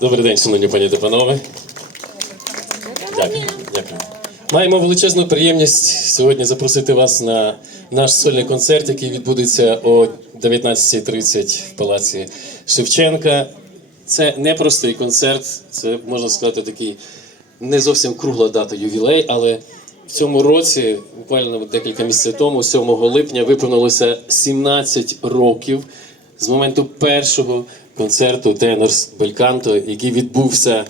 Добрий день, шановні пані та панове. Дякую. Дякую. Маємо величезну приємність сьогодні запросити вас на наш сольний концерт, який відбудеться о 19.30 в палаці Шевченка. Це не простий концерт, це можна сказати такий не зовсім кругла дата ювілей, але в цьому році, буквально декілька місяців тому, 7 липня, виповнилося 17 років з моменту першого концерту Тенорс Бельканто, який відбувся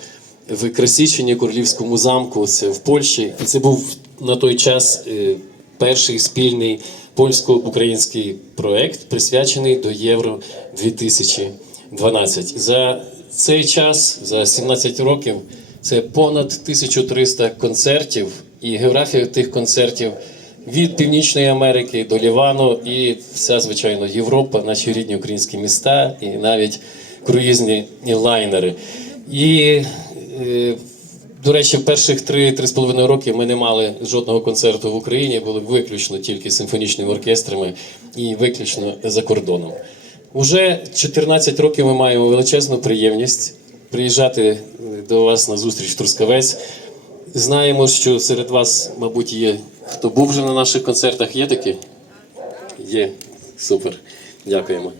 в Красічині Королівському замку, це в Польщі. І це був на той час е, перший спільний польсько-український проект, присвячений до Євро 2012. За цей час, за 17 років, це понад 1300 концертів, і географія тих концертів від Північної Америки до Лівану і вся, звичайно, Європа, наші рідні українські міста і навіть круїзні лайнери. І, е, до речі, перших три-три з половиною роки ми не мали жодного концерту в Україні, були виключно тільки симфонічними оркестрами і виключно за кордоном. Уже 14 років ми маємо величезну приємність приїжджати до вас на зустріч в Трускавець. Знаємо, що серед вас, мабуть, є хто був вже на наших концертах. Є такі? Є. Супер. Дякуємо.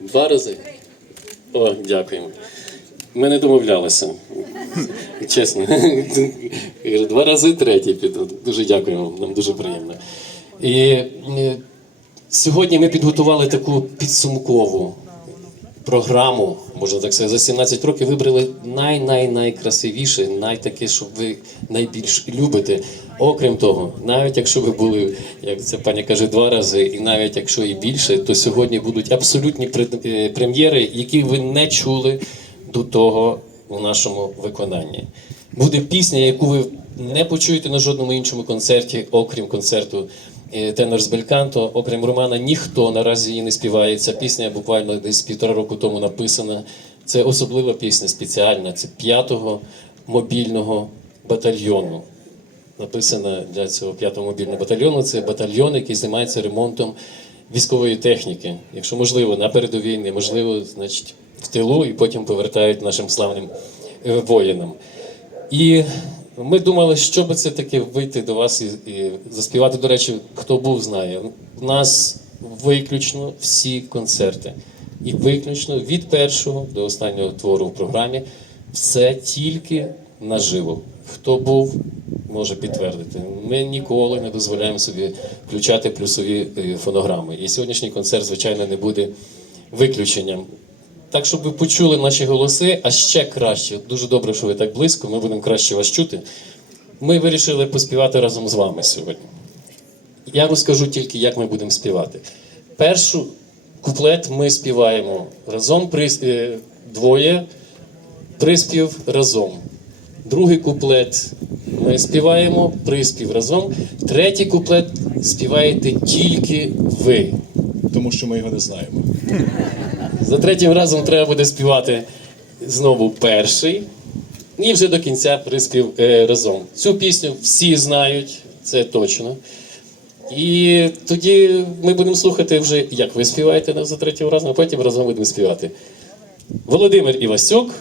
Два рази? О, дякуємо. Ми не домовлялися. Чесно. Два рази третій піду. Дуже дякуємо, нам дуже приємно. І е, сьогодні ми підготували таку підсумкову програму, можна так сказати, за 17 років вибрали най-най-найкрасивіше, найтаке, що ви найбільш любите. Окрім того, навіть якщо ви були, як це пані каже, два рази, і навіть якщо і більше, то сьогодні будуть абсолютні е, прем'єри, які ви не чули до того у нашому виконанні. Буде пісня, яку ви не почуєте на жодному іншому концерті, окрім концерту Тенор з Бельканто, окрім Романа, ніхто наразі її не співає. Ця пісня буквально десь півтора року тому написана. Це особлива пісня, спеціальна. Це п'ятого мобільного батальйону. Написана для цього п'ятого мобільного батальйону. Це батальйон, який займається ремонтом військової техніки. Якщо можливо, на передовій, неможливо, значить в тилу, і потім повертають нашим славним е, воїнам. І ми думали, що би це таке вийти до вас і, і заспівати. До речі, хто був, знає. У нас виключно всі концерти. І виключно від першого до останнього твору в програмі все тільки наживо. Хто був, може підтвердити. Ми ніколи не дозволяємо собі включати плюсові е, фонограми. І сьогоднішній концерт, звичайно, не буде виключенням. Так, щоб ви почули наші голоси, а ще краще, дуже добре, що ви так близько, ми будемо краще вас чути. Ми вирішили поспівати разом з вами сьогодні. Я розкажу тільки, як ми будемо співати. Першу куплет ми співаємо разом, е, двоє, приспів разом. Другий куплет ми співаємо, приспів разом. Третій куплет співаєте тільки ви. Тому що ми його не знаємо. За третім разом треба буде співати знову перший. І вже до кінця приспів е, разом. Цю пісню всі знають, це точно. І тоді ми будемо слухати вже, як ви співаєте за третім разом, а потім разом будемо співати. Володимир Івасюк,